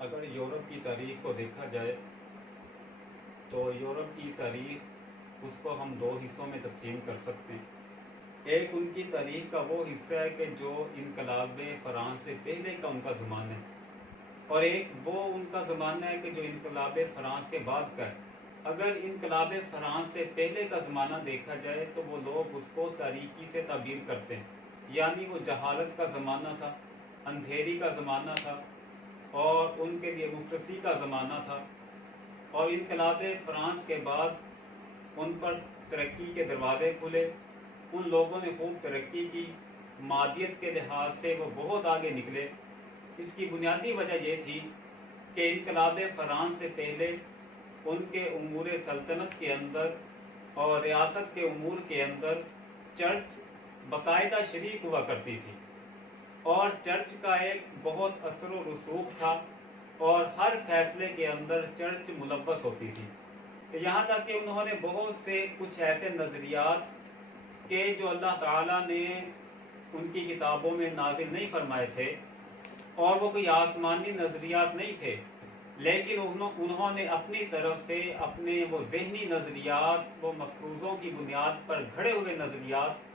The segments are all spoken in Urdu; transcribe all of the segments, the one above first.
اگر یورپ کی تاریخ کو دیکھا جائے تو یورپ کی تاریخ اس کو ہم دو حصوں میں تقسیم کر سکتے ہیں۔ ایک ان کی تاریخ کا وہ حصہ ہے کہ جو انقلاب فرانس سے پہلے کا ان کا زمانہ ہے، اور ایک وہ ان کا زمانہ ہے کہ جو انقلاب فرانس کے بعد کا ہے۔ اگر انقلاب فرانس سے پہلے کا زمانہ دیکھا جائے تو وہ لوگ اس کو تاریکی سے تعبیر کرتے ہیں، یعنی وہ جہالت کا زمانہ تھا، اندھیری کا زمانہ تھا، اور ان کے لیے مفلسی کا زمانہ تھا۔ اور انقلاب فرانس کے بعد ان پر ترقی کے دروازے کھلے، ان لوگوں نے خوب ترقی کی، مادیت کے لحاظ سے وہ بہت آگے نکلے۔ اس کی بنیادی وجہ یہ تھی کہ انقلاب فرانس سے پہلے ان کے امور سلطنت کے اندر اور ریاست کے امور کے اندر چرچ باقاعدہ شریک ہوا کرتی تھی، اور چرچ کا ایک بہت اثر و رسوخ تھا، اور ہر فیصلے کے اندر چرچ ملوث ہوتی تھی، یہاں تک کہ انہوں نے بہت سے کچھ ایسے نظریات کہ جو اللہ تعالیٰ نے ان کی کتابوں میں نازل نہیں فرمائے تھے، اور وہ کوئی آسمانی نظریات نہیں تھے، لیکن انہوں نے اپنی طرف سے اپنے وہ ذہنی نظریات، وہ مفروضوں کی بنیاد پر گھڑے ہوئے نظریات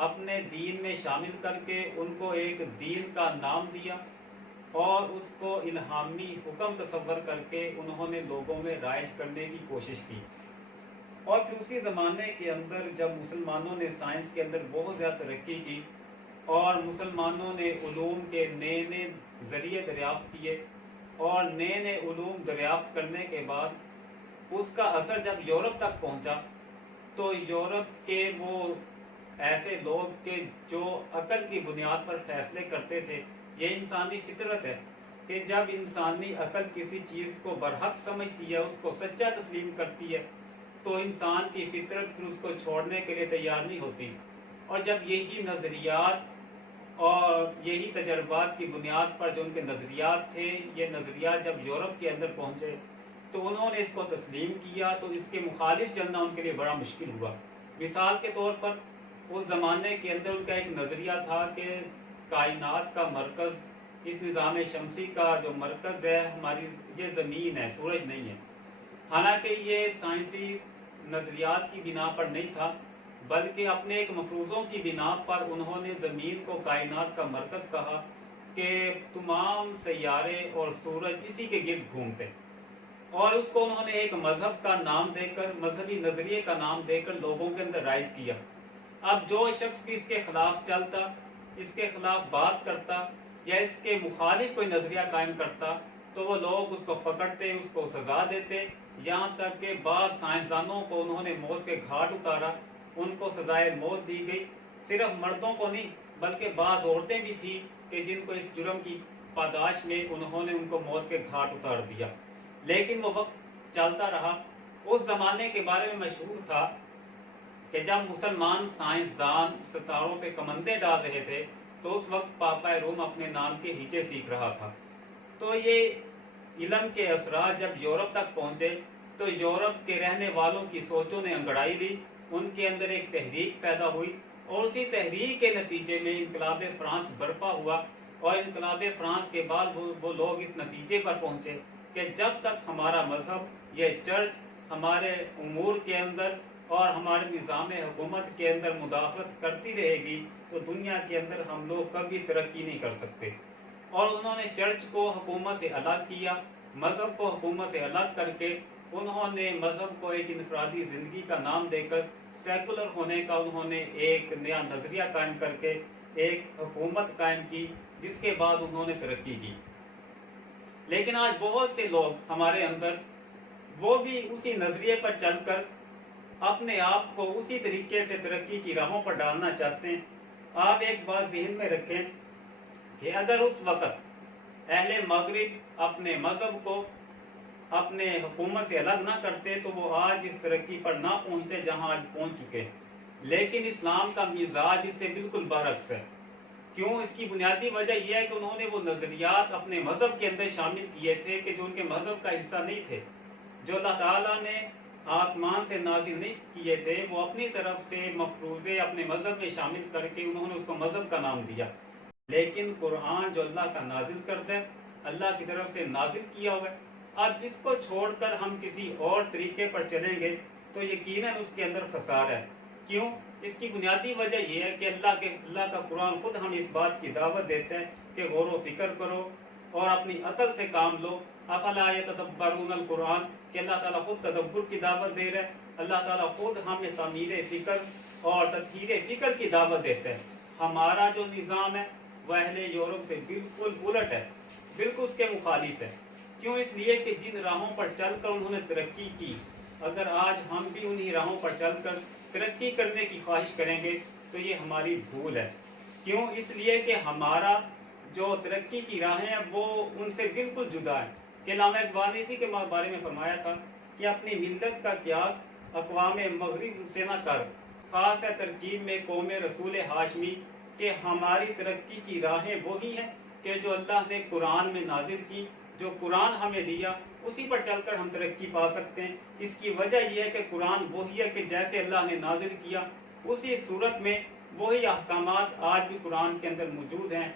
اپنے دین میں شامل کر کے ان کو ایک دین کا نام دیا، اور اس کو الہامی حکم تصور کر کے انہوں نے لوگوں میں رائج کرنے کی کوشش کی۔ اور پھر اسی زمانے کے اندر جب مسلمانوں نے سائنس کے اندر بہت زیادہ ترقی کی، اور مسلمانوں نے علوم کے نئے نئے ذریعے دریافت کیے، اور نئے نئے علوم دریافت کرنے کے بعد اس کا اثر جب یورپ تک پہنچا، تو یورپ کے وہ ایسے لوگ کہ جو عقل کی بنیاد پر فیصلے کرتے تھے، یہ انسانی فطرت ہے کہ جب انسانی عقل کسی چیز کو برحق سمجھتی ہے، اس کو سچا تسلیم کرتی ہے، تو انسان کی فطرت پھر اس کو چھوڑنے کے لیے تیار نہیں ہوتی۔ اور جب یہی نظریات اور یہی تجربات کی بنیاد پر جو ان کے نظریات تھے، یہ نظریات جب یورپ کے اندر پہنچے تو انہوں نے اس کو تسلیم کیا، تو اس کے مخالف چلنا ان کے لیے بڑا مشکل ہوا۔ مثال کے طور پر اس زمانے کے اندر ان کا ایک نظریہ تھا کہ کائنات کا مرکز، اس نظام شمسی کا جو مرکز ہے ہماری، یہ زمین ہے، سورج نہیں ہے۔ حالانکہ یہ سائنسی نظریات کی بنا پر نہیں تھا، بلکہ اپنے ایک مفروضوں کی بنا پر انہوں نے زمین کو کائنات کا مرکز کہا کہ تمام سیارے اور سورج اسی کے گرد گھومتے، اور اس کو انہوں نے ایک مذہب کا نام دے کر، مذہبی نظریے کا نام دے کر لوگوں کے اندر رائج کیا۔ اب جو شخص بھی اس کے خلاف چلتا، اس کے خلاف بات کرتا، یا اس کے مخالف کوئی نظریہ قائم کرتا، تو وہ لوگ اس کو پکڑتے، اس کو سزا دیتے، یہاں تک کہ بعض سائنسدانوں کو انہوں نے موت کے گھاٹ اتارا، ان کو سزائے موت دی گئی۔ صرف مردوں کو نہیں، بلکہ بعض عورتیں بھی تھیں کہ جن کو اس جرم کی پاداش میں انہوں نے ان کو موت کے گھاٹ اتار دیا۔ لیکن وہ وقت چلتا رہا۔ اس زمانے کے بارے میں مشہور تھا کہ جب مسلمان سائنسدان ستاروں پہ کمندیں ڈال رہے تھے، تو اس وقت پاپا روم اپنے نام کے ہیچے سیکھ رہا تھا۔ تو یہ علم کے اثرات جب یورپ تک پہنچے، تو یورپ کے رہنے والوں کی سوچوں نے انگڑائی لی، ان کے اندر ایک تحریک پیدا ہوئی، اور اسی تحریک کے نتیجے میں انقلاب فرانس برپا ہوا۔ اور انقلاب فرانس کے بعد وہ لوگ اس نتیجے پر پہنچے کہ جب تک ہمارا مذہب، یہ چرچ ہمارے امور کے اندر اور ہمارے نظام حکومت کے اندر مداخلت کرتی رہے گی، تو دنیا کے اندر ہم لوگ کبھی ترقی نہیں کر سکتے۔ اور انہوں نے چرچ کو حکومت سے الگ کیا، مذہب کو حکومت سے الگ کر کے انہوں نے مذہب کو ایک انفرادی زندگی کا نام دے کر سیکولر ہونے کا انہوں نے ایک نیا نظریہ قائم کر کے ایک حکومت قائم کی، جس کے بعد انہوں نے ترقی کی۔ لیکن آج بہت سے لوگ ہمارے اندر وہ بھی اسی نظریے پر چل کر اپنے آپ کو اسی طریقے سے ترقی کی راہوں پر ڈالنا چاہتے ہیں۔ آپ ایک بات ذہن میں رکھیں کہ اگر اس وقت اہل مغرب اپنے مذہب کو اپنے حکومت سے الگ نہ کرتے، تو وہ آج اس ترقی پر نہ پہنچتے جہاں آج پہنچ چکے۔ لیکن اسلام کا مزاج اس سے بالکل برعکس ہے۔ کیوں؟ اس کی بنیادی وجہ یہ ہے کہ انہوں نے وہ نظریات اپنے مذہب کے اندر شامل کیے تھے کہ جو ان کے مذہب کا حصہ نہیں تھے، جو اللہ تعالیٰ نے آسمان سے نازل نہیں کیے تھے، وہ اپنی طرف سے مفروضے اپنے مذہب میں شامل کر کے انہوں نے اس کو مذہب کا نام دیا۔ لیکن قرآن جو اللہ کا نازل کرتا ہے، اللہ کی طرف سے نازل کیا ہوا ہے. اب اس کو چھوڑ کر ہم کسی اور طریقے پر چلیں گے تو یقیناً اس کے اندر خسارہ ہے. کیوں؟ اس کی بنیادی وجہ یہ ہے کہ اللہ کا قرآن خود ہم اس بات کی دعوت دیتے ہیں کہ غور و فکر کرو اور اپنی عقل سے کام لو. افلا یتدبرون القرآن، کہ اللہ تعالیٰ خود تدبر کی دعوت دے رہا ہے. اللہ تعالیٰ خود ہمیں تعمیر فکر اور تطہیر فکر کی دعوت دیتے ہیں. ہمارا جو نظام ہے وہ اہل یورپ سے بالکل الٹ ہے، بالکل اس کے مخالف ہے. کیوں؟ اس لیے کہ جن راہوں پر چل کر انہوں نے ترقی کی، اگر آج ہم بھی انہی راہوں پر چل کر ترقی کرنے کی خواہش کریں گے تو یہ ہماری بھول ہے. کیوں؟ اس لیے کہ ہمارا جو ترقی کی راہیں ہیں وہ ان سے بالکل جدا ہے. کہ علامہ اقبال نے اسی کے بارے میں فرمایا تھا کہ اپنی ملت کا قیاس اقوام مغرب سے نہ کر، خاص ہے ترکیب میں قوم رسول ہاشمی. کہ ہماری ترقی کی راہیں وہی ہیں کہ جو اللہ نے قرآن میں نازل کی، جو قرآن ہمیں دیا، اسی پر چل کر ہم ترقی پا سکتے ہیں. اس کی وجہ یہ ہے کہ قرآن وہی ہے کہ جیسے اللہ نے نازل کیا اسی صورت میں وہی احکامات آج بھی قرآن کے اندر موجود ہیں.